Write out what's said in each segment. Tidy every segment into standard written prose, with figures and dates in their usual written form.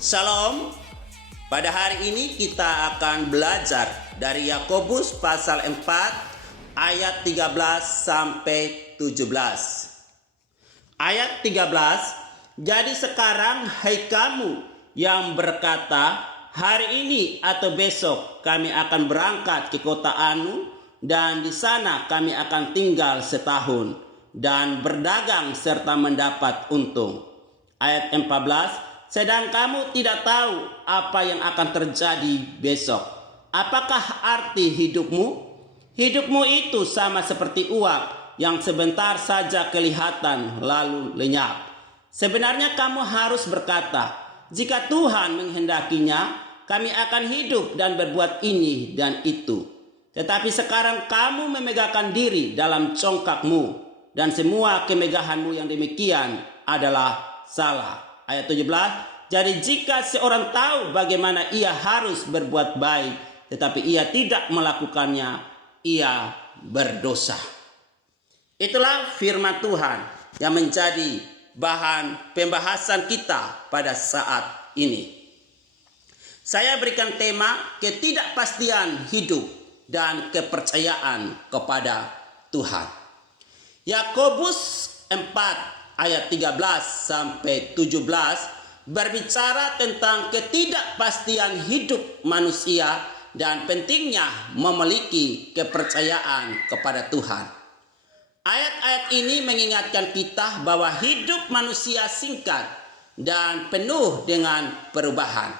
Shalom. Pada hari ini kita akan belajar dari Yakobus pasal 4 ayat 13 sampai 17. Ayat 13, jadi sekarang hai kamu yang berkata, hari ini atau besok kami akan berangkat ke kota Anu dan di sana kami akan tinggal setahun dan berdagang serta mendapat untung. Ayat 14, sedang kamu tidak tahu apa yang akan terjadi besok. Apakah arti hidupmu? Hidupmu itu sama seperti uap yang sebentar saja kelihatan lalu lenyap. Sebenarnya kamu harus berkata, jika Tuhan menghendakinya, kami akan hidup dan berbuat ini dan itu. Tetapi sekarang kamu memegahkan diri dalam congkakmu, dan semua kemegahanmu yang demikian adalah salah. Ayat 17, jadi jika seorang tahu bagaimana ia harus berbuat baik, tetapi ia tidak melakukannya, ia berdosa. Itulah firman Tuhan yang menjadi bahan pembahasan kita pada saat ini. Saya berikan tema ketidakpastian hidup dan kepercayaan kepada Tuhan. Yakobus 4 ayat 13 sampai 17 berbicara tentang ketidakpastian hidup manusia dan pentingnya memiliki kepercayaan kepada Tuhan. Ayat-ayat ini mengingatkan kita bahwa hidup manusia singkat dan penuh dengan perubahan.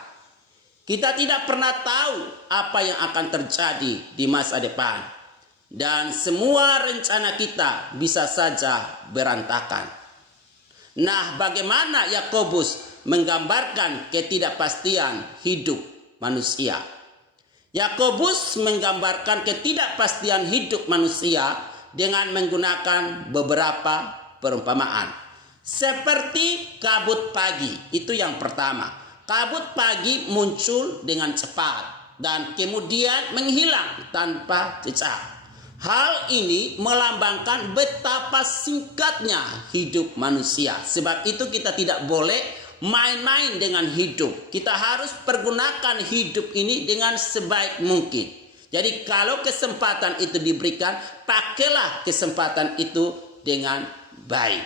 Kita tidak pernah tahu apa yang akan terjadi di masa depan, dan semua rencana kita bisa saja berantakan. Nah, bagaimana Yakobus menggambarkan ketidakpastian hidup manusia? Yakobus menggambarkan ketidakpastian hidup manusia dengan menggunakan beberapa perumpamaan. Seperti kabut pagi, itu yang pertama. Kabut pagi muncul dengan cepat dan kemudian menghilang tanpa jejak. Hal ini melambangkan betapa singkatnya hidup manusia. Sebab itu kita tidak boleh main-main dengan hidup. Kita harus pergunakan hidup ini dengan sebaik mungkin. Jadi kalau kesempatan itu diberikan, pakailah kesempatan itu dengan baik.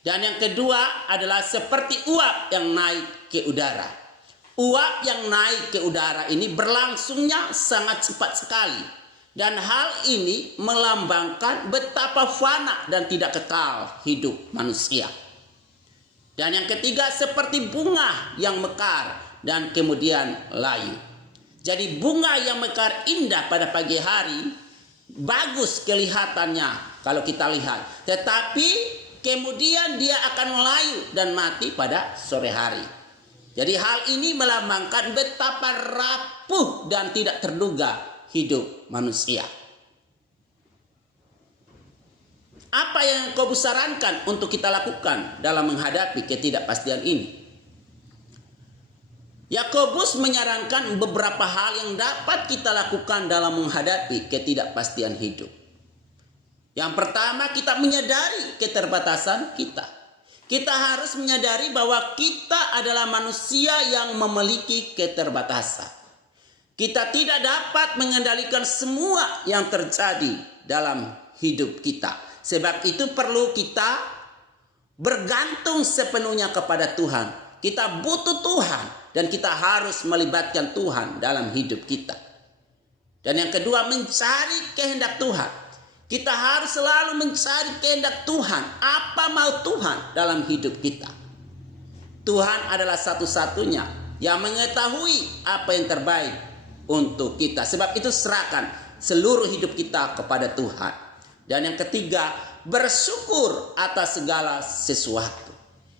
Dan yang kedua adalah seperti uap yang naik ke udara. Uap yang naik ke udara ini berlangsungnya sangat cepat sekali. Dan hal ini melambangkan betapa fana dan tidak kekal hidup manusia. Dan yang ketiga seperti bunga yang mekar dan kemudian layu. Jadi bunga yang mekar indah pada pagi hari, bagus kelihatannya kalau kita lihat. Tetapi kemudian dia akan layu dan mati pada sore hari. Jadi hal ini melambangkan betapa rapuh dan tidak terduga hidup manusia. Apa yang kau sarankan untuk kita lakukan dalam menghadapi ketidakpastian ini? Yakobus menyarankan beberapa hal yang dapat kita lakukan dalam menghadapi ketidakpastian hidup. Yang pertama, kita menyadari keterbatasan kita. Kita harus menyadari bahwa kita adalah manusia yang memiliki keterbatasan. Kita tidak dapat mengendalikan semua yang terjadi dalam hidup kita. Sebab itu perlu kita bergantung sepenuhnya kepada Tuhan. Kita butuh Tuhan dan kita harus melibatkan Tuhan dalam hidup kita. Dan yang kedua, mencari kehendak Tuhan. Kita harus selalu mencari kehendak Tuhan. Apa mau Tuhan dalam hidup kita? Tuhan adalah satu-satunya yang mengetahui apa yang terbaik untuk kita. Sebab itu serahkan seluruh hidup kita kepada Tuhan. Dan yang ketiga, bersyukur atas segala sesuatu.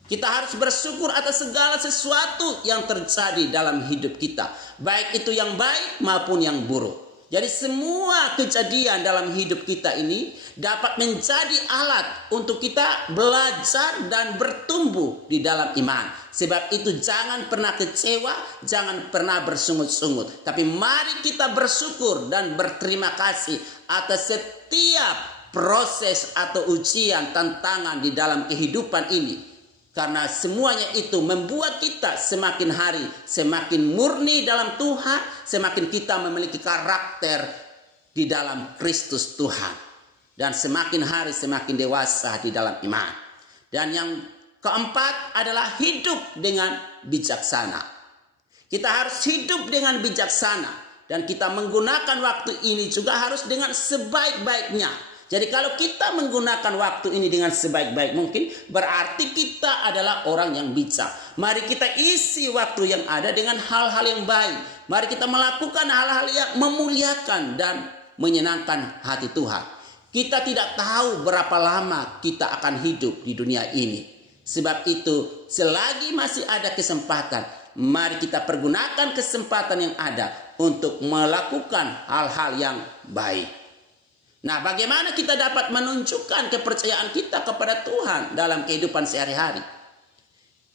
Kita harus bersyukur atas segala sesuatu yang terjadi dalam hidup kita, baik itu yang baik maupun yang buruk. Jadi semua kejadian dalam hidup kita ini dapat menjadi alat untuk kita belajar dan bertumbuh di dalam iman. Sebab itu jangan pernah kecewa, jangan pernah bersungut-sungut. Tapi mari kita bersyukur dan berterima kasih atas setiap proses atau ujian, tantangan di dalam kehidupan ini. Karena semuanya itu membuat kita semakin hari semakin murni dalam Tuhan, semakin kita memiliki karakter di dalam Kristus Tuhan, dan semakin hari semakin dewasa di dalam iman. Dan yang keempat adalah hidup dengan bijaksana. Kita harus hidup dengan bijaksana, dan kita menggunakan waktu ini juga harus dengan sebaik-baiknya. Jadi kalau kita menggunakan waktu ini dengan sebaik-baik mungkin, berarti kita adalah orang yang bijak. Mari kita isi waktu yang ada dengan hal-hal yang baik. Mari kita melakukan hal-hal yang memuliakan dan menyenangkan hati Tuhan. Kita tidak tahu berapa lama kita akan hidup di dunia ini. Sebab itu, selagi masih ada kesempatan, mari kita pergunakan kesempatan yang ada untuk melakukan hal-hal yang baik. Nah, bagaimana kita dapat menunjukkan kepercayaan kita kepada Tuhan dalam kehidupan sehari-hari?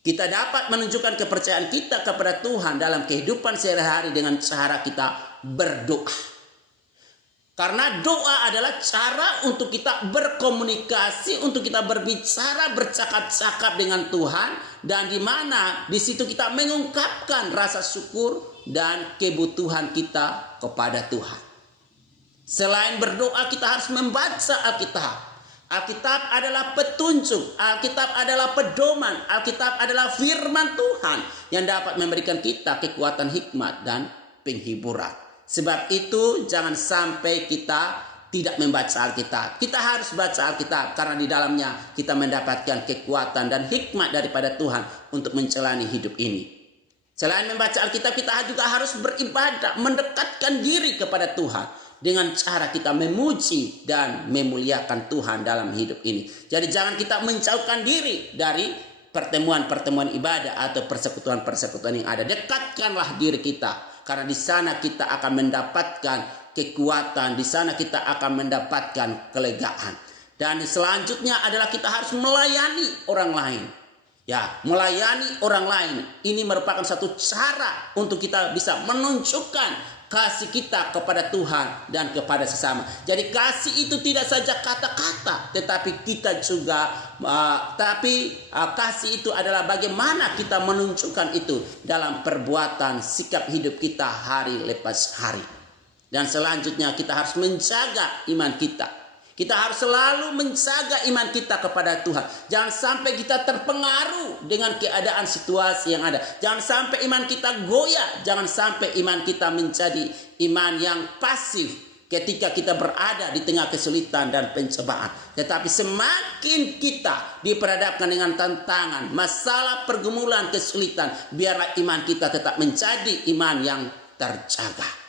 Kita dapat menunjukkan kepercayaan kita kepada Tuhan dalam kehidupan sehari-hari dengan cara kita berdoa. Karena doa adalah cara untuk kita berkomunikasi, untuk kita berbicara, bercakap-cakap dengan Tuhan, dan di mana di situ kita mengungkapkan rasa syukur dan kebutuhan kita kepada Tuhan. Selain berdoa, kita harus membaca Alkitab. Alkitab adalah petunjuk, Alkitab adalah pedoman, Alkitab adalah firman Tuhan yang dapat memberikan kita kekuatan, hikmat, dan penghiburan. Sebab itu jangan sampai kita tidak membaca Alkitab. Kita harus baca Alkitab karena di dalamnya kita mendapatkan kekuatan dan hikmat daripada Tuhan untuk menjalani hidup ini. Selain membaca Alkitab, kita juga harus beribadah, mendekatkan diri kepada Tuhan dengan cara kita memuji dan memuliakan Tuhan dalam hidup ini. Jadi jangan kita menjauhkan diri dari pertemuan-pertemuan ibadah atau persekutuan-persekutuan yang ada. Dekatkanlah diri kita, karena di sana kita akan mendapatkan kekuatan, di sana kita akan mendapatkan kelegaan. Dan selanjutnya adalah kita harus melayani orang lain. Ya, melayani orang lain ini merupakan satu cara untuk kita bisa menunjukkan kasih kita kepada Tuhan dan kepada sesama. Jadi kasih itu tidak saja kata-kata, tetapi kita juga kasih itu adalah bagaimana kita menunjukkan itu dalam perbuatan, sikap hidup kita hari lepas hari. Dan selanjutnya kita harus menjaga iman kita. Kita harus selalu menjaga iman kita kepada Tuhan. Jangan sampai kita terpengaruh dengan keadaan situasi yang ada. Jangan sampai iman kita goyah. Jangan sampai iman kita menjadi iman yang pasif ketika kita berada di tengah kesulitan dan pencobaan. Tetapi semakin kita diperhadapkan dengan tantangan, masalah, pergumulan, kesulitan, biarlah iman kita tetap menjadi iman yang terjaga.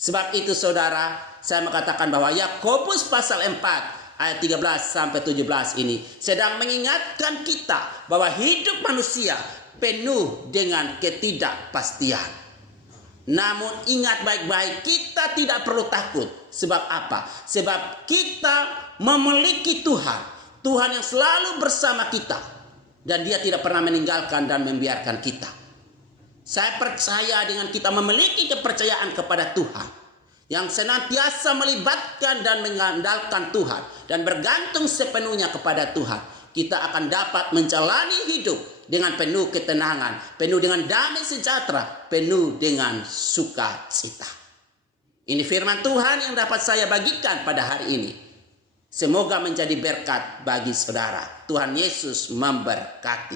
Sebab itu saudara, saya mengatakan bahwa Yakobus pasal 4 ayat 13 sampai 17 ini sedang mengingatkan kita bahwa hidup manusia penuh dengan ketidakpastian. Namun ingat baik-baik, kita tidak perlu takut. Sebab apa? Sebab kita memiliki Tuhan. Tuhan yang selalu bersama kita. Dan Dia tidak pernah meninggalkan dan membiarkan kita. Saya percaya dengan kita memiliki kepercayaan kepada Tuhan, yang senantiasa melibatkan dan mengandalkan Tuhan dan bergantung sepenuhnya kepada Tuhan, kita akan dapat menjalani hidup dengan penuh ketenangan, penuh dengan damai sejahtera, penuh dengan sukacita. Ini firman Tuhan yang dapat saya bagikan pada hari ini. Semoga menjadi berkat bagi saudara. Tuhan Yesus memberkati.